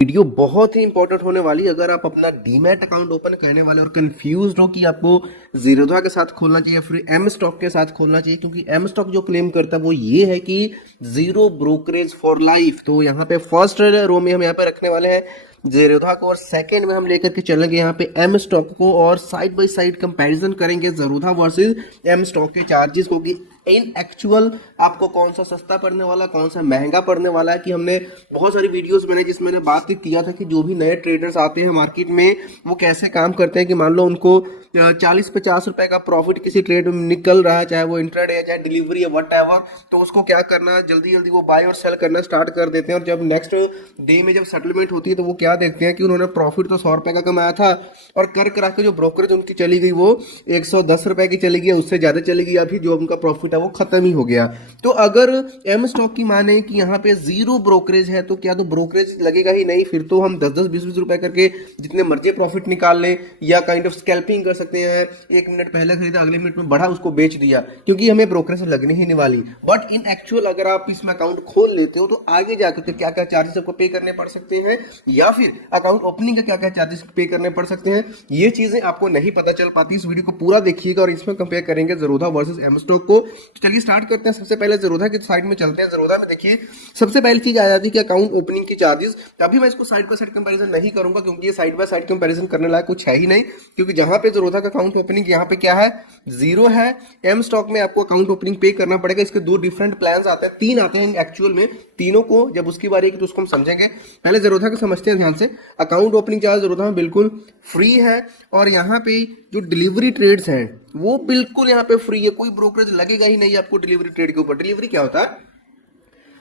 Video बहुत ही important होने वाली। अगर आप अपना डीमैट अकाउंट ओपन करने वाले और कंफ्यूज हो कि आपको जीरोधा के साथ खोलना चाहिए फिर एम स्टॉक के साथ खोलना चाहिए, क्योंकि एम स्टॉक जो क्लेम करता है वो ये है कि जीरो ब्रोकरेज फॉर लाइफ। तो यहाँ पे फर्स्ट रो में हम यहाँ पे रखने वाले हैं जीरोधा को और सेकंड में हम लेकर के चलेंगे यहाँ पे एम स्टॉक को और साइड बाय साइड कंपैरिजन करेंगे जीरोधा वर्सेस एम स्टॉक के चार्जेस को कि इन एक्चुअल आपको कौन सा सस्ता पड़ने वाला कौन सा महंगा पड़ने वाला है। कि हमने बहुत सारी वीडियोस बनाई जिसमें मैंने बात किया था कि जो भी नए ट्रेडर्स आते हैं मार्केट में वो कैसे काम करते हैं। कि मान लो उनको 40-50 रुपए का प्रॉफिट किसी ट्रेड में निकल रहा है, चाहे वो इंट्राडे है चाहे डिलीवरी है वट एवर, तो उसको क्या करना है, जल्दी जल्दी वो बाय और सेल करना स्टार्ट कर देते हैं। और जब नेक्स्ट डे में जब सेटलमेंट होती है तो वो क्या देखते हैं कि उन्होंने प्रॉफिट तो 100 रुपए का कमाया था और कर करा के जो ब्रोकरेज उनकी चली गई वो 110 रुपए की चली गई, उससे ज्यादा चली गई, अभी जो उनका प्रॉफिट है वो खत्म ही हो गया। तो अगर एम स्टॉक की माने कि यहाँ पे जीरो ब्रोकरेज है तो क्या तो ब्रोकरेज लगेगा ही नहीं, फिर तो हम 10-10 20-20 रुपए करके जितने मर्जी प्रॉफिट निकाल लें या काइंड ऑफ स्कैल्पिंग कर सकते हैं। एक मिनट पहले खरीदा अगले मिनट में बढ़ा उसको बेच दिया, क्योंकि हमें ब्रोकरेज लगने ही नहीं वाली। बट इन एक्चुअल अगर आप इसमें अकाउंट खोल लेते हो तो आगे जाकर के क्या क्या चार्जेस आपको पे करने पड़ सकते हैं या फिर अकाउंट ओपनिंग का क्या क्या चार्जेस पे करने पड़ सकते हैं, ये चीजें आपको नहीं पता चल पाती। इस वीडियो को पूरा देखिएगा और इसमें कंपेयर करेंगे जीरोधा वर्सेस एम स्टॉक को। तो चलिए स्टार्ट करते हैं। सबसे पहले जीरोधा की साइड में चलते हैं। जीरोधा में देखिए सबसे पहली चीज आ जाती है कि अकाउंट ओपनिंग की चार्जेस। अभी मैं इसको साइड बाय साइड कंपैरिजन नहीं करूंगा क्योंकि ये साइड बाय साइड कंपैरिजन करने लायक कुछ है ही नहीं, क्योंकि जहां पे जीरोधा का अकाउंट ओपनिंग यहाँ पे क्या है जीरो है, एम स्टॉक में आपको अकाउंट ओपनिंग पे करना पड़ेगा। इसके दो डिफरेंट प्लान्स आते हैं, तीन आते हैं एक्चुअल में, तीनों को जब उसकी बारी है तो उसको हम समझेंगे। पहले जीरोधा को समझते हैं ध्यान से। अकाउंट ओपनिंग चार्ज जीरोधा में बिल्कुल फ्री है और यहाँ पे जो डिलीवरी ट्रेड्स हैं वो बिल्कुल यहाँ पे फ्री है, कोई ब्रोकरेज लगेगा ही नहीं आपको डिलीवरी ट्रेड के ऊपर। डिलीवरी क्या होता है,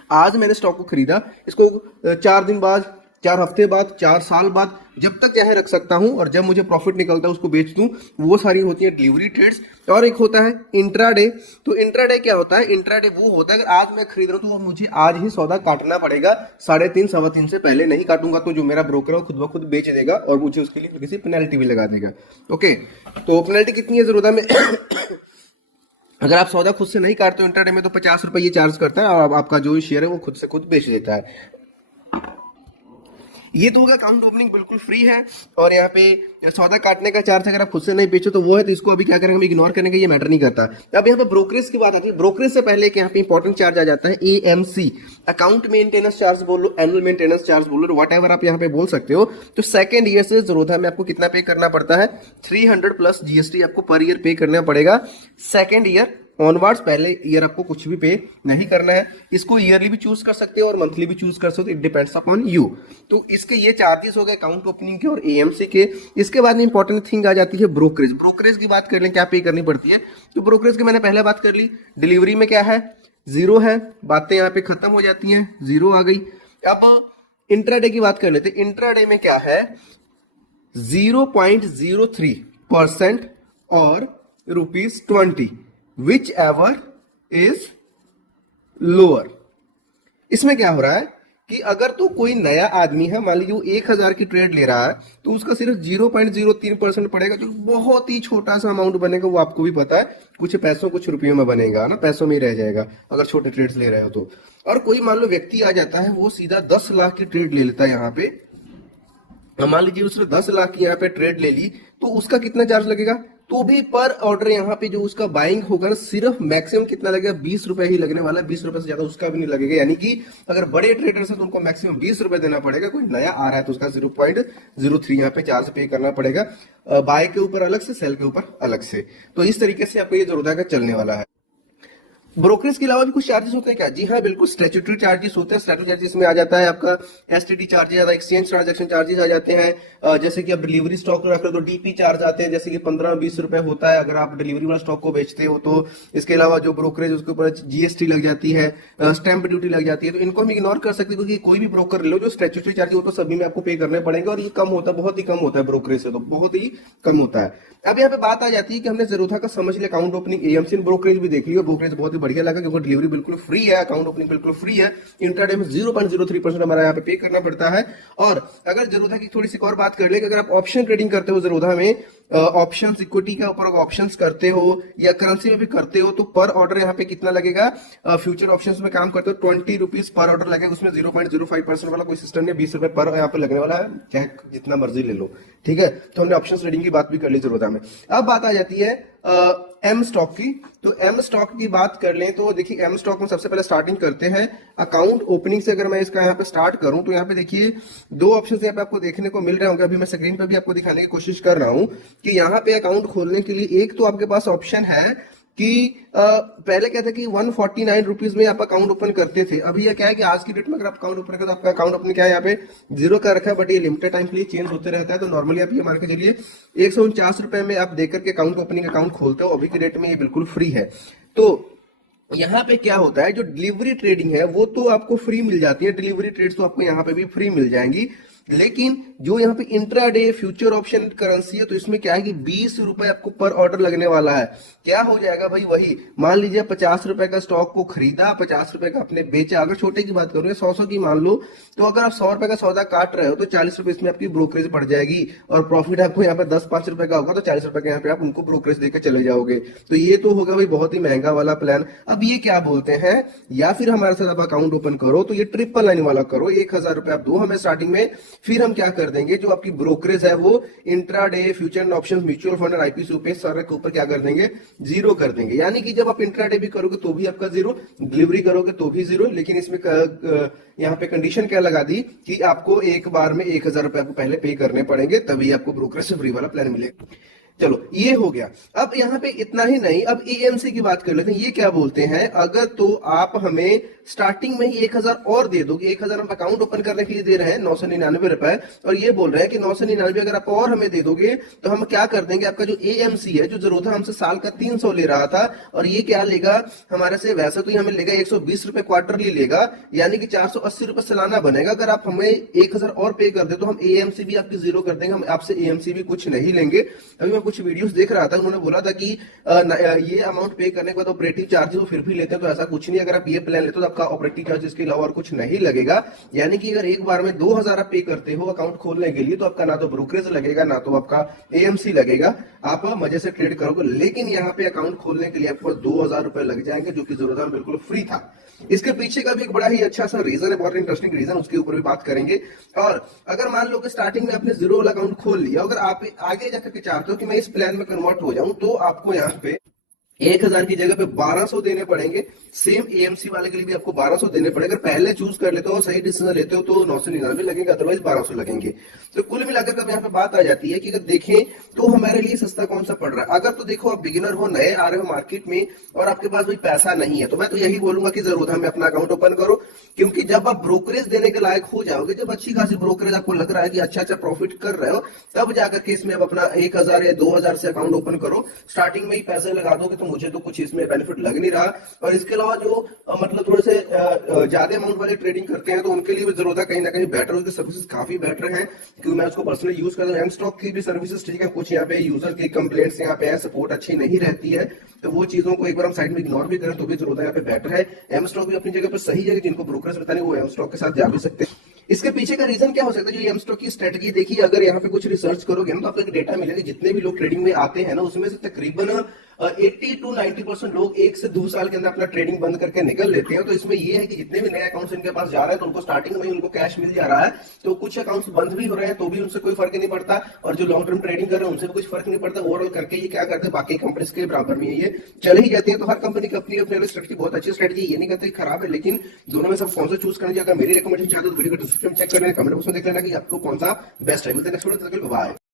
आज मैंने स्टॉक को खरीदा, इसको 4 दिन बाद 4 हफ्ते बाद 4 साल बाद जब तक चाहे रख सकता हूं और जब मुझे प्रॉफिट निकलता है उसको बेच दूं, वो सारी होती है डिलीवरी ट्रेड्स। और एक होता है इंट्राडे। तो इंट्राडे क्या होता है, इंट्राडे वो होता है अगर आज मैं खरीद रहा हूं तो मुझे आज ही सौदा काटना पड़ेगा, 3:30 3:15 से पहले नहीं काटूंगा तो जो मेरा ब्रोकर है वो खुद ब खुद बेच देगा और मुझे उसके लिए किसी पेनल्टी भी लगा देगा। ओके, तो पेनल्टी कितनी है जीरोधा में अगर आप सौदा खुद से नहीं काटते हो इंट्राडे में तो 50 रुपए ये चार्ज करता है और आपका जो शेयर है वो खुद से खुद बेच देता है। ये तो होगा अकाउंट ओपनिंग बिल्कुल फ्री है और यहाँ पे सौदा काटने का चार्ज अगर आप खुद से नहीं बेचो तो वो है, तो इसको अभी क्या करेंगे, हम इग्नोर करेंगे, ये मैटर नहीं करता। अब यहाँ पे ब्रोकरेज की बात आती है। ब्रोकरेज से पहले यहाँ पे इंपॉर्टेंट चार्ज आ जाता है एएमसी, अकाउंट मेंटेनेंस चार्ज बोल लो, एनुअल मेंटेनेंस चार्ज बोल लो, वट एवर आप यहाँ पे बोल सकते हो। तो सेकंड ईयर से जीरोधा में आपको कितना पे करना पड़ता है, 300 प्लस जीएसटी आपको पर ईयर पे करना पड़ेगा सेकंड ईयर ऑनवर्ड्स। पहले ईयर आपको कुछ भी पे नहीं करना है। इसको ईयरली भी चूज कर सकते हो और मंथली भी चूज कर सकते हो, इट डिपेंड्स अपॉन यू। तो इसके ये चार्जेस हो गए अकाउंट ओपनिंग के और एएमसी के। इसके बाद में इंपॉर्टेंट थिंग आ जाती है ब्रोकरेज। ब्रोकरेज की बात कर लें क्या पे करनी पड़ती है, तो ब्रोकरेज की मैंने पहले बात कर ली। डिलीवरी में क्या है, जीरो है, बातें यहाँ पे खत्म हो जाती हैं, जीरो आ गई। अब इंट्राडे की बात कर लेते हैं। इंट्राडे में क्या है, 0.03% और ₹20 विच एवर इज लोअर। इसमें क्या हो रहा है कि अगर तो कोई नया आदमी है, मान लीजिए 1000 की ट्रेड ले रहा है तो उसका सिर्फ 0.03% पड़ेगा, जो बहुत ही छोटा सा अमाउंट बनेगा, वो आपको भी पता है, कुछ पैसों कुछ रुपयों में बनेगा ना, पैसों में ही रह जाएगा अगर छोटे ट्रेड्स ले रहे हो तो। और कोई मान लो व्यक्ति आ जाता है वो सीधा 10 लाख की ट्रेड ले लेता है यहाँ पे, मान लीजिए उसने 10 लाख की यहाँ पे ट्रेड ले ली तो उसका कितना चार्ज लगेगा, तो भी पर ऑर्डर यहाँ पे जो उसका बाइंग होगा ना सिर्फ मैक्सिमम कितना लगेगा, 20 रुपए ही लगने वाला है, 20 रुपए से ज्यादा उसका भी नहीं लगेगा। यानी कि अगर बड़े ट्रेडर्स है तो उनको मैक्सिमम 20 रुपए देना पड़ेगा, कोई नया आ रहा है तो उसका 0.03 यहाँ पे चार्ज पे करना पड़ेगा, बाय के ऊपर अलग से, सेल के ऊपर अलग से। तो इस तरीके से आपको ये जीरोधा का चलने वाला है। ब्रोकरेज के अलावा भी कुछ चार्जेस होते हैं क्या, जी हाँ बिल्कुल, स्टैट्यूटरी चार्जेस होते हैं। स्टैट्यूटरी चार्जेस में आ जाता है आपका एसटीटी चार्जेस, आता है एक्सचेंज ट्रांजैक्शन चार्जेस आ जाते हैं। जैसे कि आप डिलीवरी स्टॉक रख रहे हो तो डीपी चार्ज आते हैं, जैसे कि 15-20 रुपए होता है अगर आप डिलीवरी वाला स्टॉक को बेचते हो तो। इसके अलावा जो ब्रोकरेज उसके ऊपर जीएसटी लग जाती है, स्टैंप ड्यूटी लग जाती है, तो इनको हम इग्नोर कर सकते हैं क्योंकि कोई भी ब्रोकर ले लो जो स्टैट्यूटरी चार्जेस हो तो सभी में आपको पे करने पड़ेंगे और ये कम होता है, बहुत ही कम होता है ब्रोकरेज से, तो बहुत ही कम होता है। अब यहाँ पे बात आ जाती है कि हमने जीरोधा का समझ लिया, अकाउंट ओपनिंग, एएमसी, ब्रोकरेज भी देख लिया, ब्रोकरेज बहुत ही बढ़िया लगा क्योंकि डिलीवरी बिल्कुल फ्री है, अकाउंट ओपनिंग बिल्कुल फ्री है। इंट्राडे में 0.03% हमारा यहाँ पे पे करना पड़ता है। और अगर ज़ेरोधा की थोड़ी सी और बात कर ले कि अगर आप ऑप्शन ट्रेडिंग करते हो ज़ेरोधा में, ऑप्शंस इक्विटी के ऊपर ऑप्शंस करते हो या करेंसी में भी करते हो, तो पर ऑर्डर यहाँ पे कितना लगेगा? फ्यूचर ऑप्शंस में काम करते हो 20 रुपीज पर ऑर्डर लगेगा। उसमें 0.05% वाला कोई सिस्टम नहीं, 20 रुपए पर यहाँ पे लगने वाला है, चाहे जितना मर्जी ले लो, ठीक है। तो हमने ऑप्शन ट्रेडिंग की बात भी कर ली ज़ेरोधा में। अब बात आ जाती है एम स्टॉक की। तो एम स्टॉक की बात कर लें तो देखिए एम स्टॉक में सबसे पहले स्टार्टिंग करते हैं अकाउंट ओपनिंग से। अगर मैं इसका यहाँ पे स्टार्ट करूं तो यहाँ पे देखिए दो ऑप्शन यहाँ पे आपको देखने को मिल रहे होंगे। अभी मैं स्क्रीन पे भी आपको दिखाने की कोशिश कर रहा हूं कि यहाँ पे अकाउंट खोलने के लिए एक तो आपके पास ऑप्शन है कि पहले क्या था कि 149 रुपीज में आप अकाउंट ओपन करते थे। अभी यह क्या है कि आज की डेट में अगर आप अकाउंट ओपन करें तो आपका अकाउंट ओपन क्या है यहाँ पे 0 का रखा है, बट ये लिमिटेड टाइम के लिए चेंज होते रहता है। तो नॉर्मली आप ये मान के चलिए 149 रुपए में आप देकर के अकाउंट ओपनिंग अकाउंट खोलते हो। अभी की डेट में ये बिल्कुल फ्री है। तो यहाँ पे क्या होता है, जो डिलीवरी ट्रेडिंग है वो तो आपको फ्री मिल जाती है, डिलीवरी ट्रेड्स तो आपको यहाँ पे भी फ्री मिल जाएंगी। लेकिन जो यहाँ पे इंट्राडे फ्यूचर ऑप्शन करेंसी है तो इसमें क्या है कि 20 रुपए आपको पर ऑर्डर लगने वाला है। क्या हो जाएगा भाई, वही मान लीजिए 50 रुपए का स्टॉक को खरीदा, 50 रुपए का आपने बेचा। अगर छोटे की बात करूँ 100 की मान लो, तो अगर आप 100 रुपए का सौदा काट रहे हो तो 40 रुपए इसमें आपकी ब्रोकरेज पड़ जाएगी और प्रॉफिट आपको यहाँ पे 10-5 रुपए का होगा तो 40 रुपए का यहाँ पे आप उनको ब्रोकरेज देकर चले जाओगे। तो ये तो होगा भाई बहुत ही महंगा वाला प्लान। अब ये क्या बोलते हैं, या फिर हमारे साथ आप अकाउंट ओपन करो तो ये ट्रिपल लाइन वाला करो, 1000 रुपए आप दो हमें स्टार्टिंग में, फिर हम क्या कर देंगे जो आपकी ब्रोकरेज है वो intraday future and options mutual fund और आईपीओ पे सारे के ऊपर क्या कर देंगे, 0 कर देंगे। यानी कि जब आप इंट्राडे भी करोगे तो भी आपका 0, डिलीवरी करोगे तो भी 0। लेकिन इसमें यहाँ पे कंडीशन क्या लगा दी कि आपको एक बार में 1000 रुपए आपको पहले पे करने पड़ेंगे, तभी आपको ब्रोकरेज से फ्री वाला प्लान मिलेगा। चलो ये हो गया। अब यहाँ पे इतना ही नहीं, अब एएमसी की बात कर लेते हैं। ये क्या बोलते हैं, अगर तो आप हमें स्टार्टिंग में ही 1000 और दे दोगे, 1000 हम अकाउंट ओपन करने के लिए दे रहे हैं 999 रुपए, और ये बोल रहे हैं कि 999 अगर आप और हमें दे दोगे तो हम क्या कर देंगे, आपका जो एएमसी है जो ज़ेरोधा हमसे साल का 300 ले रहा था, और ये क्या लेगा हमारे से, वैसे तो ये हमें लेगा 120 रुपए क्वार्टरली लेगा, यानी कि 480 रुपए सालाना बनेगा। अगर आप हमें 1000 और पे कर दे तो हम एएमसी भी आपकी 0 कर देंगे, हम आपसे एएमसी भी कुछ नहीं लेंगे। अभी मैं कुछ वीडियोस देख रहा था, उन्होंने बोला था कि ये अमाउंट पे करने के बाद ऑपरेटिव चार्जेस वो फिर भी लेते हैं, तो ऐसा कुछ नहीं। अगर आप ये प्लान लेते हो तो आपका ऑपरेटिव चार्जेस के अलावा और कुछ नहीं लगेगा। यानी कि अगर एक बार में 2000 आप पे करते हो अकाउंट खोलने के लिए तो आपका ना तो ब्रोकरेज लगेगा ना तो आपका एएमसी लगेगा, आप मजे से ट्रेड करोगे। लेकिन यहाँ पे अकाउंट खोलने के लिए आपको 2000 रुपए लग जाएंगे, जो कि ज़ेरोधा में बिल्कुल फ्री था। इसके पीछे का भी एक बड़ा ही अच्छा सा रीजन है, बहुत इंटरेस्टिंग रीजन, उसके ऊपर भी बात करेंगे। और अगर मान लो कि स्टार्टिंग में आपने 0 वाला अकाउंट खोल लिया, अगर आप आगे जाकर के चाहते हो कि मैं इस प्लान में कन्वर्ट हो जाऊं, तो आपको यहाँ पे 1000 की जगह पे 1200 देने पड़ेंगे। सेम एएमसी वाले के लिए भी आपको 1200 देने पड़ेंगे। अगर पहले चूज कर लेते हो और सही डिसीजन लेते हो तो 999 लगेंगे, अदरवाइज 1200 लगेंगे। तो कुल मिलाकर अब यहाँ पे बात आ जाती है कि अगर देखें तो हमारे लिए सस्ता कौन सा पड़ रहा है। अगर तो देखो आप बिगिनर हो, नए आ रहे हो मार्केट में और आपके पास कोई पैसा नहीं है, तो मैं तो यही बोलूंगा कि ज़ेरोधा में अपना अकाउंट ओपन करो, क्योंकि जब आप ब्रोकरेज देने के लायक हो जाओगे, जब अच्छी खासी ब्रोकरेज आपको लग रहा है कि अच्छा प्रॉफिट कर रहे हो, तब जाकर के इसमें आप अपना 1000 या 2000 से अकाउंट ओपन करो। स्टार्टिंग में ही पैसे लगा दोगे तो मुझे तो कुछ इसमें बेनिफिट लग नहीं रहा। और इसके अलावा जो मतलब थोड़े से ज्यादा अमाउंट वाले ट्रेडिंग करते हैं तो उनके लिए भी ज़ेरोधा कहीं ना कहीं बेटर, उसकी सर्विसेज काफी बेटर हैं, क्योंकि मैं उसको पर्सनली यूज करता हूँ। एम स्टॉक की भी सर्विसेज ठीक है, कुछ यहाँ पे यूजर की कंप्लेंट्स यहाँ पे सपोर्ट अच्छी नहीं रहती है, तो वो चीजों को एक बार हम साइड में इग्नोर भी करें तो भी ज़ेरोधा यहाँ पे बेटर है। एम स्टॉक भी अपनी जगह पर सही है, जिनको ब्रोकरेज बताने वो एम स्टॉक के साथ जा भी सकते हैं। इसके पीछे का रीजन क्या हो सकता है, जो एम स्टॉक की स्ट्रेटजी देखिए, अगर यहाँ पे कुछ रिसर्च करोगे ना तो आपको एक डेटा मिलेगा, जितने भी लोग ट्रेडिंग में आते हैं ना उसमें से तकरीबन 80 to 90% लोग 1 से 2 साल के अंदर अपना ट्रेडिंग बंद करके निकल लेते हैं। तो इसमें ये है कि जितने भी नए अकाउंट्स इनके पास जा रहे हैं तो उनको स्टार्टिंग में उनको कैश मिल जा रहा है, तो कुछ अकाउंट्स बंद भी हो रहे हैं तो भी उनसे कोई फर्क नहीं पड़ता, और जो लॉन्ग टर्म ट्रेडिंग कर रहे हैं उनसे भी कुछ फर्क नहीं पड़ता। ओवरऑल करके ये क्या करते हैं, बाकी कंपनीज के बराबर में ये चले ही जाती है। तो हर कंपनी की अपनी अपनी स्ट्रेटजी, बहुत अच्छी स्ट्रेटजी, ये नहीं कहते खराब है, लेकिन दोनों में सब कौन सा चूज करना चाहिए। अगर मेरी रिकमेंडेशन चाहते हो तो वीडियो को डिस्क्रिप्शन चेक कर लेना, कमेंट बॉक्स में देख लेना कि आपको कौन सा बेस्ट है। मिलते हैं नेक्स्ट वीडियो, तब तक के लिए बाय।